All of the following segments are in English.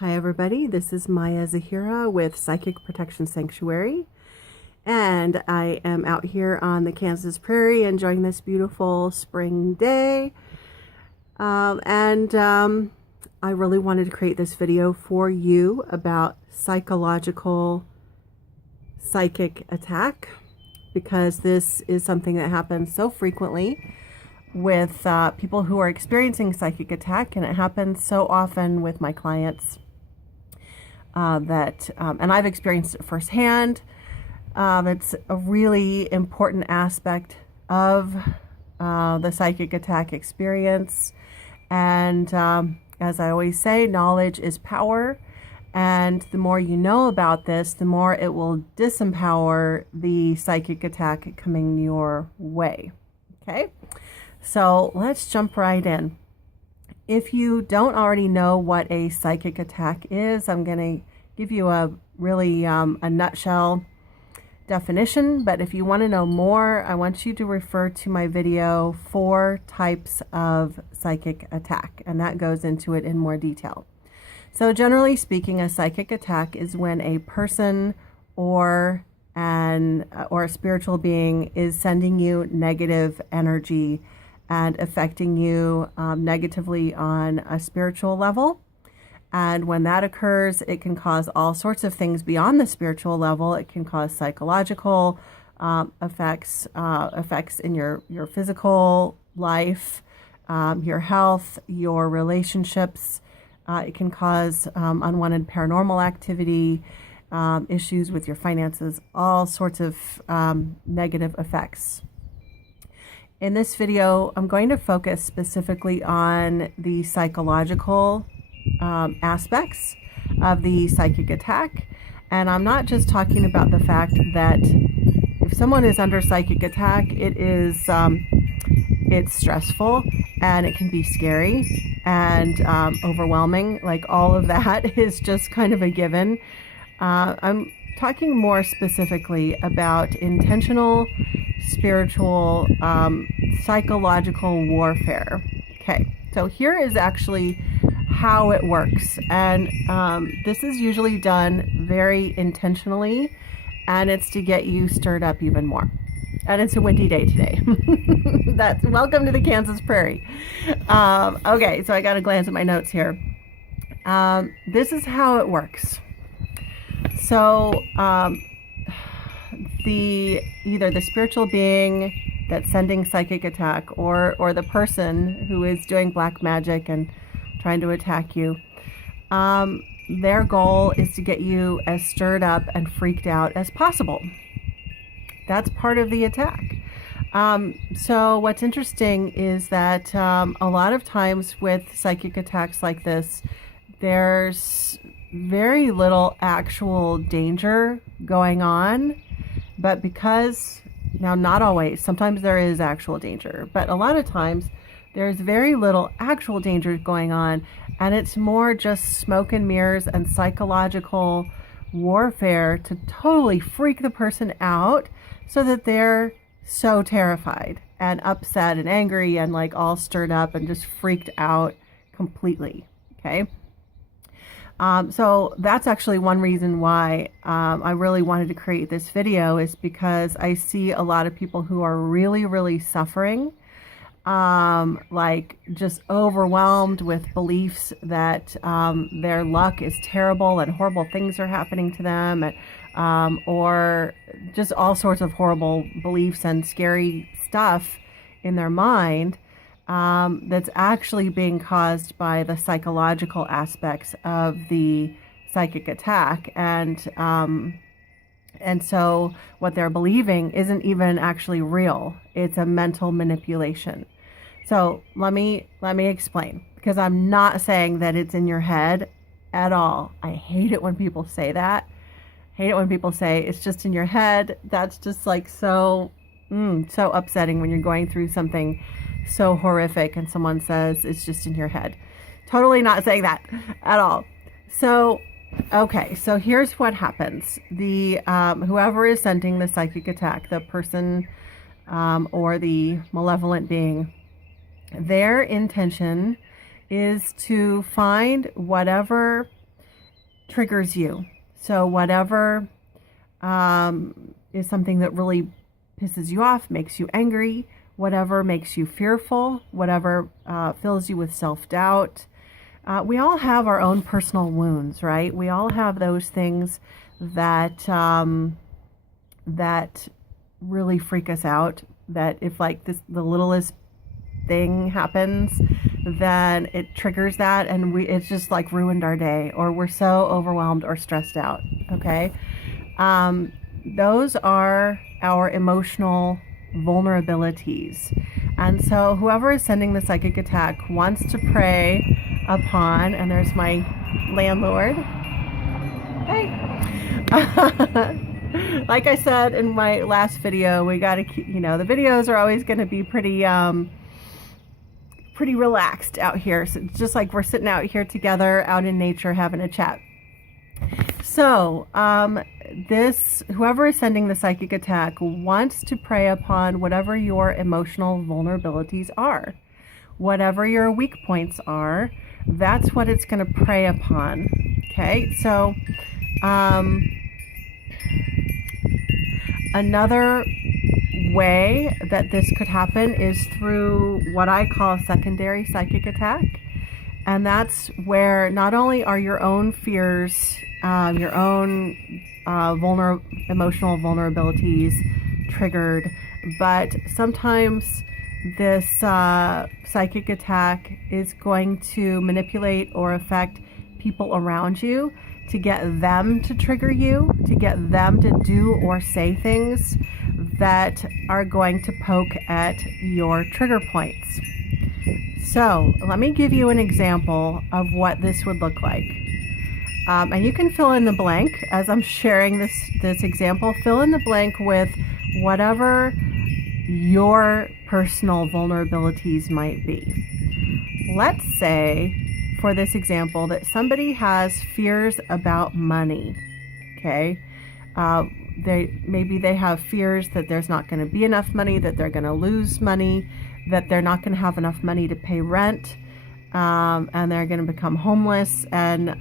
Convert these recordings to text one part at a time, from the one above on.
Hi everybody, this is Maya Zahira with Psychic Protection Sanctuary, and I am out here on the Kansas prairie enjoying this beautiful spring day. I really wanted to create this video for you about psychological psychic attack, because this is something that happens so frequently with people who are experiencing psychic attack, and it happens so often with my clients. And I've experienced it firsthand. It's a really important aspect of the psychic attack experience. And as I always say, knowledge is power. And the more you know about this, the more it will disempower the psychic attack coming your way. Okay, so let's jump right in. If you don't already know what a psychic attack is, I'm going to give you a really a nutshell definition. But if you want to know more, I want you to refer to my video, 4 Types of Psychic Attack, and that goes into it in more detail. So generally speaking, a psychic attack is when a person or a spiritual being is sending you negative energy and affecting you negatively on a spiritual level. And when that occurs, it can cause all sorts of things beyond the spiritual level. It can cause psychological effects in your physical life, your health, your relationships. It can cause unwanted paranormal activity, issues with your finances, all sorts of negative effects. In this video, I'm going to focus specifically on the psychological aspects of the psychic attack. And I'm not just talking about the fact that if someone is under psychic attack, it's stressful and it can be scary and overwhelming. Like, all of that is just kind of a given. I'm talking more specifically about intentional spiritual psychological warfare. Okay, so here is actually how it works, and this is usually done very intentionally, and it's to get you stirred up even more. And it's a windy day today. That's welcome to the Kansas prairie. Okay, so I got to glance at my notes here. This is how it works. So either the spiritual being that's sending psychic attack or the person who is doing black magic and trying to attack you, their goal is to get you as stirred up and freaked out as possible. That's part of the attack. So what's interesting is that a lot of times with psychic attacks like this, there's very little actual danger going on. But because, now not always, sometimes there is actual danger, but a lot of times there's very little actual danger going on, and it's more just smoke and mirrors and psychological warfare to totally freak the person out so that they're so terrified and upset and angry and like all stirred up and just freaked out completely. Okay. So that's actually one reason why I really wanted to create this video, is because I see a lot of people who are really, really suffering, like just overwhelmed with beliefs that their luck is terrible and horrible things are happening to them, and, or just all sorts of horrible beliefs and scary stuff in their mind. That's actually being caused by the psychological aspects of the psychic attack. And so what they're believing isn't even actually real. It's a mental manipulation. So let me explain, because I'm not saying that it's in your head at all. I hate it when people say that. I hate it when people say it's just in your head. That's just like so upsetting when you're going through something so horrific and someone says it's just in your head. Totally not saying that at all. So, okay, so here's what happens. The whoever is sending the psychic attack, the person or the malevolent being, their intention is to find whatever triggers you. So whatever is something that really pisses you off, makes you angry, whatever makes you fearful, whatever fills you with self-doubt. We all have our own personal wounds, right? We all have those things that that really freak us out. That if like the littlest thing happens, then it triggers that, and it's just like ruined our day, or we're so overwhelmed or stressed out. Okay, those are our emotional vulnerabilities. And so whoever is sending the psychic attack wants to prey upon, and there's my landlord. Hey. Like I said in my last video, we got to keep, the videos are always going to be pretty relaxed out here. So just like we're sitting out here together out in nature having a chat. So whoever is sending the psychic attack wants to prey upon whatever your emotional vulnerabilities are. Whatever your weak points are, that's what it's going to prey upon. Okay, so another way that this could happen is through what I call a secondary psychic attack. And that's where not only are your own fears, your own emotional vulnerabilities triggered, but sometimes this psychic attack is going to manipulate or affect people around you to get them to trigger you, to get them to do or say things that are going to poke at your trigger points. So let me give you an example of what this would look like. And you can fill in the blank as I'm sharing this example. Fill in the blank with whatever your personal vulnerabilities might be. Let's say, for this example, that somebody has fears about money. Okay, maybe they have fears that there's not going to be enough money, that they're going to lose money, that they're not going to have enough money to pay rent, and they're going to become homeless, and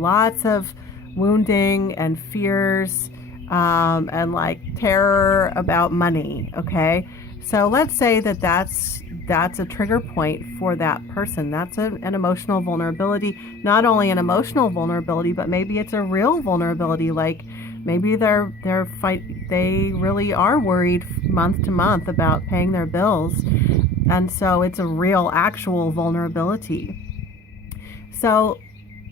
lots of wounding and fears, and like terror about money. Okay, so let's say that's a trigger point for that person. That's an emotional vulnerability. Not only an emotional vulnerability, but maybe it's a real vulnerability. Like maybe they really are worried month to month about paying their bills, and so it's a real, actual vulnerability. So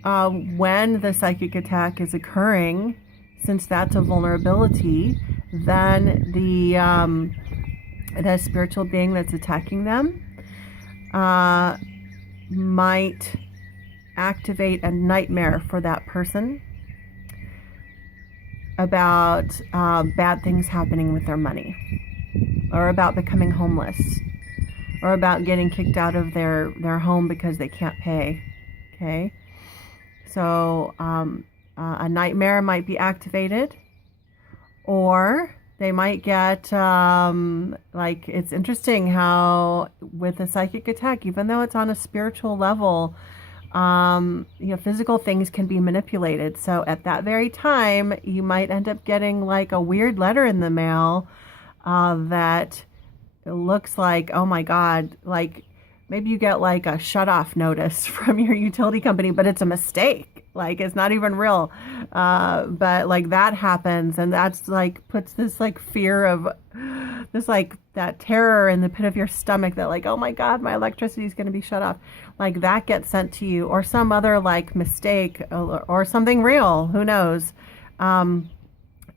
when the psychic attack is occurring, since that's a vulnerability, then the spiritual being that's attacking them might activate a nightmare for that person about bad things happening with their money, or about becoming homeless, or about getting kicked out of their home because they can't pay. Okay, so a nightmare might be activated, or they might get, like, it's interesting how with a psychic attack, even though it's on a spiritual level, physical things can be manipulated. So at that very time, you might end up getting like a weird letter in the mail that looks like, oh my God, like maybe you get like a shut-off notice from your utility company, but it's a mistake. Like it's not even real. But like that happens, and that's like puts this like fear of this, like that terror in the pit of your stomach that like, oh my God, my electricity is going to be shut off. Like that gets sent to you, or some other like mistake, or something real, who knows. And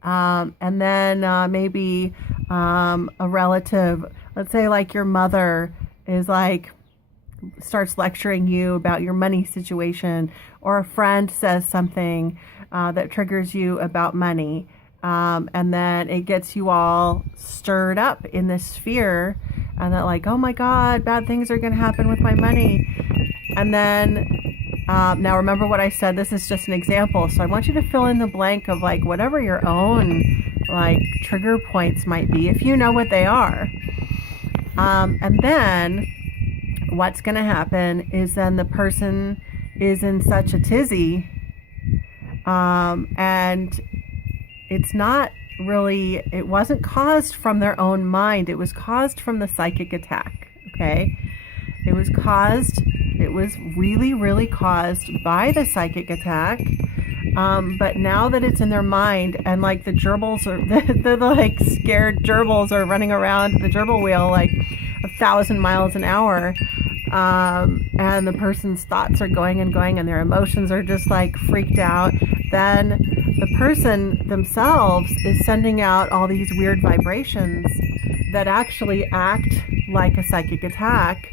then maybe a relative, let's say like your mother is like, starts lecturing you about your money situation, or a friend says something that triggers you about money, and then it gets you all stirred up in this fear, and that like, oh my God, bad things are going to happen with my money. And then now remember what I said, this is just an example, so I want you to fill in the blank of like whatever your own like trigger points might be, if you know what they are. And then what's going to happen is then the person is in such a tizzy And it's not really, it wasn't caused from their own mind. It was caused from the psychic attack. Okay. It was really, really caused by the psychic attack. But now that it's in their mind, and like the gerbils are, the like scared gerbils are running around the gerbil wheel like 1,000 miles an hour, and the person's thoughts are going and going, and their emotions are just like freaked out, then the person themselves is sending out all these weird vibrations that actually act like a psychic attack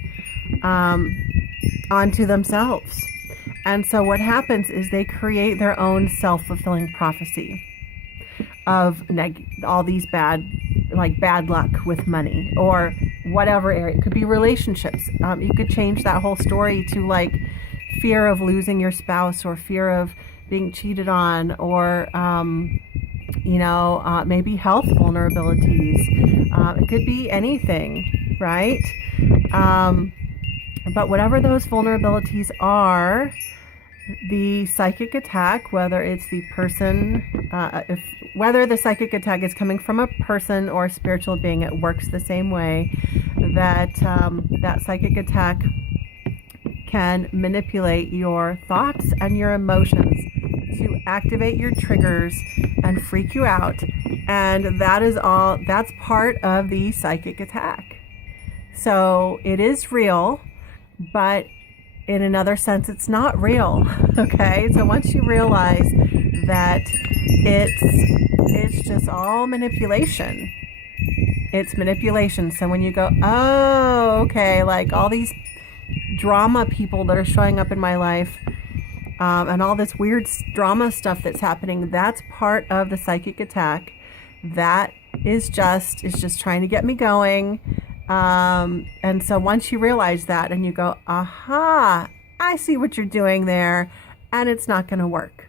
onto themselves. And so what happens is they create their own self-fulfilling prophecy of all these bad luck with money or whatever area. It could be relationships. You could change that whole story to like fear of losing your spouse, or fear of being cheated on, or maybe health vulnerabilities. It could be anything, right? But whatever those vulnerabilities are, the psychic attack, whether it's the person, whether the psychic attack is coming from a person or a spiritual being, it works the same way. That psychic attack can manipulate your thoughts and your emotions to activate your triggers and freak you out. And that's part of the psychic attack. So it is real, but in another sense, it's not real. Okay. So once you realize that it's just all manipulation, it's manipulation. So when you go, oh, okay, like all these drama people that are showing up in my life, and all this weird drama stuff that's happening, that's part of the psychic attack. That is just trying to get me going. And so once you realize that and you go, aha, I see what you're doing there, and it's not going to work.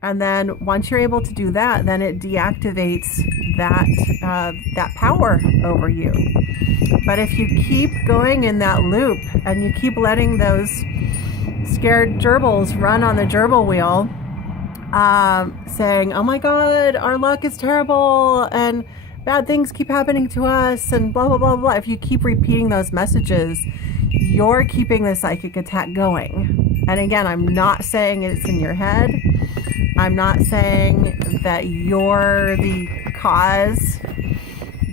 And then once you're able to do that, then it deactivates that power over you. But if you keep going in that loop and you keep letting those scared gerbils run on the gerbil wheel, saying, oh my God, our luck is terrible and bad things keep happening to us and blah, blah, blah, blah. If you keep repeating those messages, you're keeping the psychic attack going. And again, I'm not saying it's in your head. I'm not saying that you're the cause.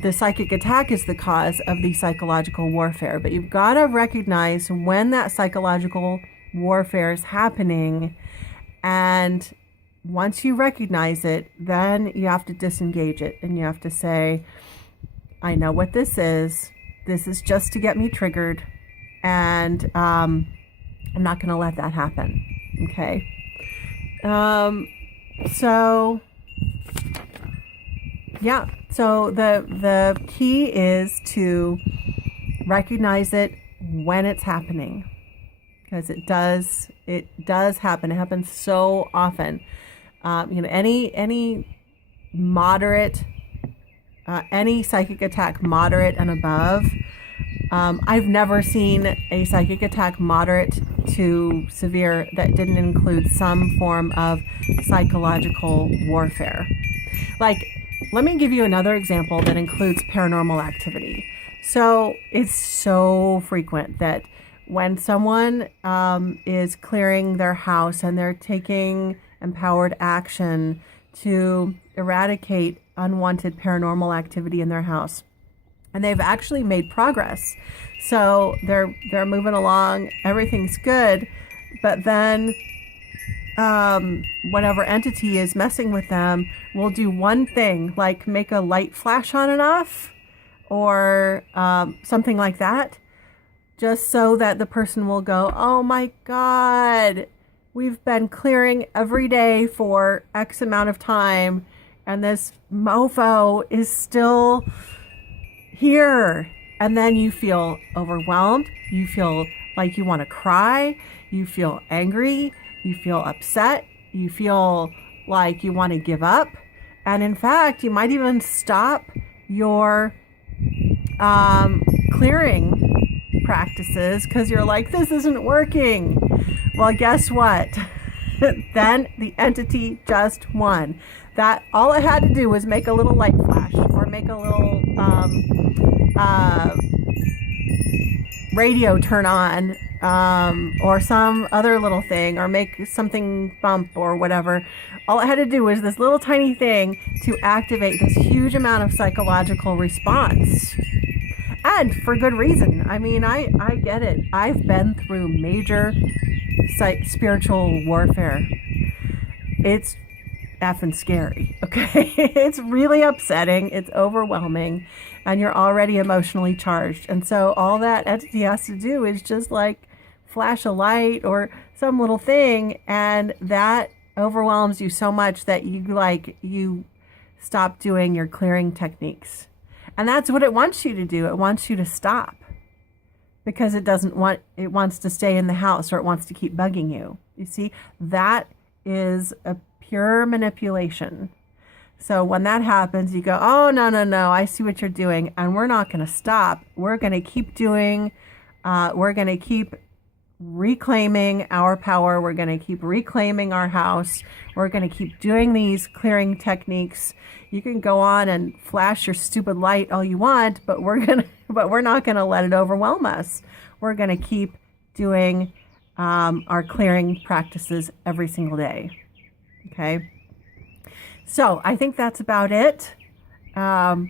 The psychic attack is the cause of the psychological warfare. But you've got to recognize when that psychological warfare is happening. And once you recognize it, then you have to disengage it. And you have to say, I know what this is. This is just to get me triggered. And I'm not going to let that happen. Okay. So the key is to recognize it when it's happening, because it does happen. It happens so often. Any moderate, any psychic attack, moderate and above. I've never seen a psychic attack moderate to severe that didn't include some form of psychological warfare. Like, let me give you another example that includes paranormal activity. So it's so frequent that when someone is clearing their house and they're taking empowered action to eradicate unwanted paranormal activity in their house, and they've actually made progress. So they're moving along, everything's good, but then whatever entity is messing with them will do one thing, like make a light flash on and off, or something like that, just so that the person will go, oh my God, we've been clearing every day for X amount of time, and this mofo is still here. And then you feel overwhelmed. You feel like you want to cry. You feel angry. You feel upset. You feel like you want to give up. And in fact, you might even stop your clearing practices because you're like, this isn't working. Well, guess what? then the entity just won. That all it had to do was make a little light flash, or make a little radio turn on, or some other little thing, or make something bump or whatever. All it had to do was this little tiny thing to activate this huge amount of psychological response. And for good reason. I mean, I get it. I've been through major spiritual warfare. It's effing scary, okay? It's really upsetting. It's overwhelming. And you're already emotionally charged. And so all that entity has to do is just like flash a light or some little thing. And that overwhelms you so much that you stop doing your clearing techniques. And that's what it wants you to do. It wants you to stop because it wants to stay in the house, or it wants to keep bugging you. You see, that is a pure manipulation. So when that happens, you go, oh, no, I see what you're doing. And we're not going to stop. We're going to keep doing, we're going to keep reclaiming our power. We're going to keep reclaiming our house. We're going to keep doing these clearing techniques. You can go on and flash your stupid light all you want, but we're not going to let it overwhelm us. We're going to keep doing our clearing practices every single day. Okay. So I think that's about it. I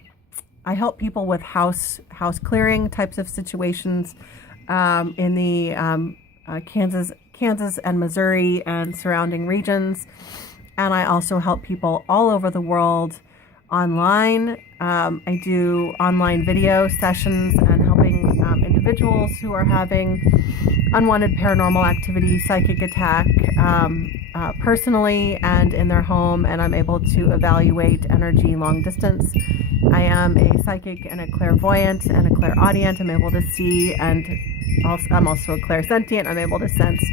help people with house clearing types of situations in the Kansas and Missouri and surrounding regions. And I also help people all over the world online. I do online video sessions and helping individuals who are having unwanted paranormal activity, psychic attack, personally and in their home, and I'm able to evaluate energy long distance. I am a psychic and a clairvoyant and a clairaudient. I'm able to see, and I'm also a clairsentient. I'm able to sense,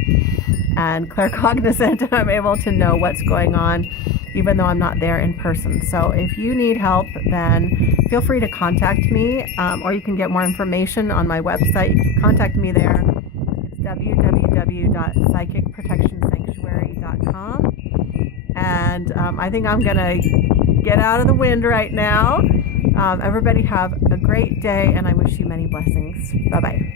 and claircognizant, and I'm able to know what's going on even though I'm not there in person. So if you need help, then feel free to contact me, or you can get more information on my website. You can contact me there. It's www.psychicprotectionsanctuary.com. And I think I'm going to get out of the wind right now. Everybody have a great day, and I wish you many blessings. Bye-bye.